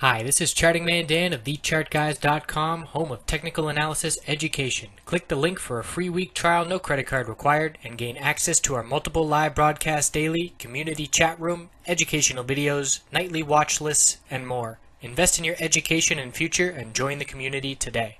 Hi, this is Charting Man Dan of TheChartGuys.com, home of technical analysis education. Click the link for a free week trial, no credit card required, and gain access to our multiple live broadcasts daily, community chat room, educational videos, nightly watch lists, and more. Invest in your education and future and join the community today.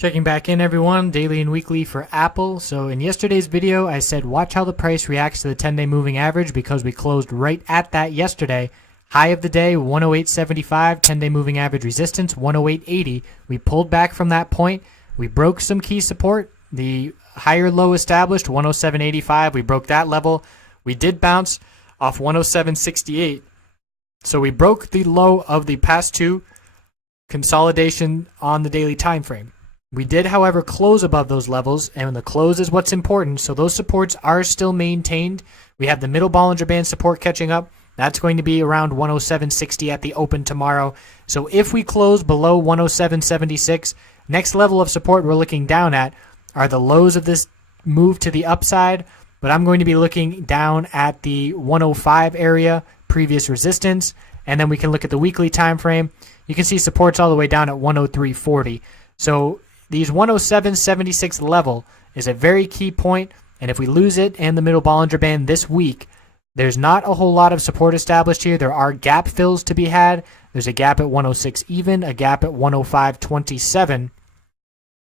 Checking back in, everyone, daily and weekly for Apple. So in yesterday's video, I said watch how the price reacts to the 10-day moving average because we closed right at that yesterday. High of the day, 108.75, 10-day moving average resistance, 108.80. We pulled back from that point. We broke some key support. The higher low established, 107.85. We broke that level. We did bounce off 107.68. So we broke the low of the past two consolidation on the daily time frame. We did, however, close above those levels, and the close is what's important, so those supports are still maintained. We have the middle Bollinger Band support catching up. That's going to be around 107.60 at the open tomorrow. So if we close below 107.76, next level of support we're looking down at are the lows of this move to the upside, but I'm going to be looking down at the 105 area, previous resistance, and then we can look at the weekly time frame. You can see supports all the way down at 103.40. So these 107.76 level is a very key point, and if we lose it and the middle Bollinger Band this week, there's not a whole lot of support established here. There are gap fills to be had. There's a gap at 106 even, a gap at 105.27.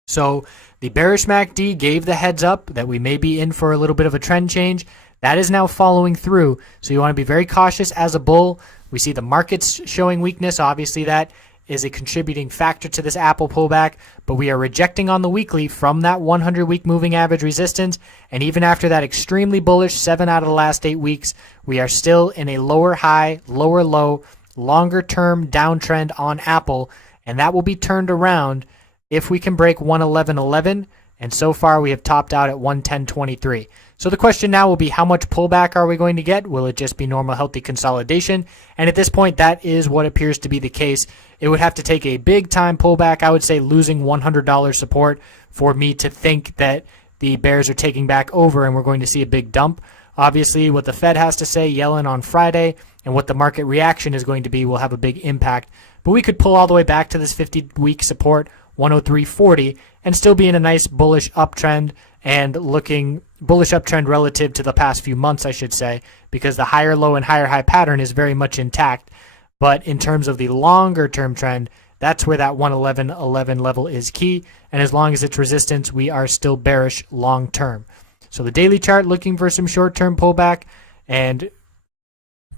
So the bearish MACD gave the heads up that we may be in for a little bit of a trend change. That is now following through, so you want to be very cautious as a bull. We see the markets showing weakness. Obviously, that is a contributing factor to this Apple pullback, but we are rejecting on the weekly from that 100-week moving average resistance, and even after that extremely bullish 7 out of the last 8 weeks, we are still in a lower high, lower low, longer-term downtrend on Apple, and that will be turned around if we can break 111.11, and so far we have topped out at 110.23. So the question now will be, how much pullback are we going to get? Will it just be normal healthy consolidation? And at this point, that is what appears to be the case. It would have to take a big time pullback, I would say losing $100 support, for me to think that the bears are taking back over and we're going to see a big dump. Obviously, what the Fed has to say, Yellen on Friday, and what the market reaction is going to be will have a big impact. But we could pull all the way back to this 50-week support, 103.40, and still be in a nice bullish uptrend, and looking bullish uptrend relative to the past few months, I should say, because the higher low and higher high pattern is very much intact. But in terms of the longer term trend, that's where that 111.11 level is key, and as long as it's resistance, we are still bearish long term. So the daily chart looking for some short term pullback, and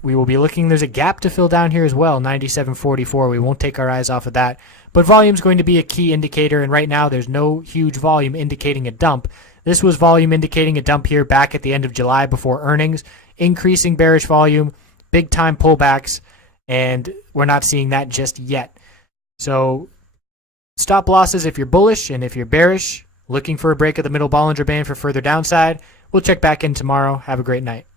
we will be looking, there's a gap to fill down here as well, 97.44. We won't take our eyes off of that. But volume is going to be a key indicator, and right now there's no huge volume indicating a dump. This was volume indicating a dump here back at the end of July before earnings, increasing bearish volume, big time pullbacks, and we're not seeing that just yet. So stop losses if you're bullish, and if you're bearish, looking for a break of the middle Bollinger Band for further downside. We'll check back in tomorrow. Have a great night.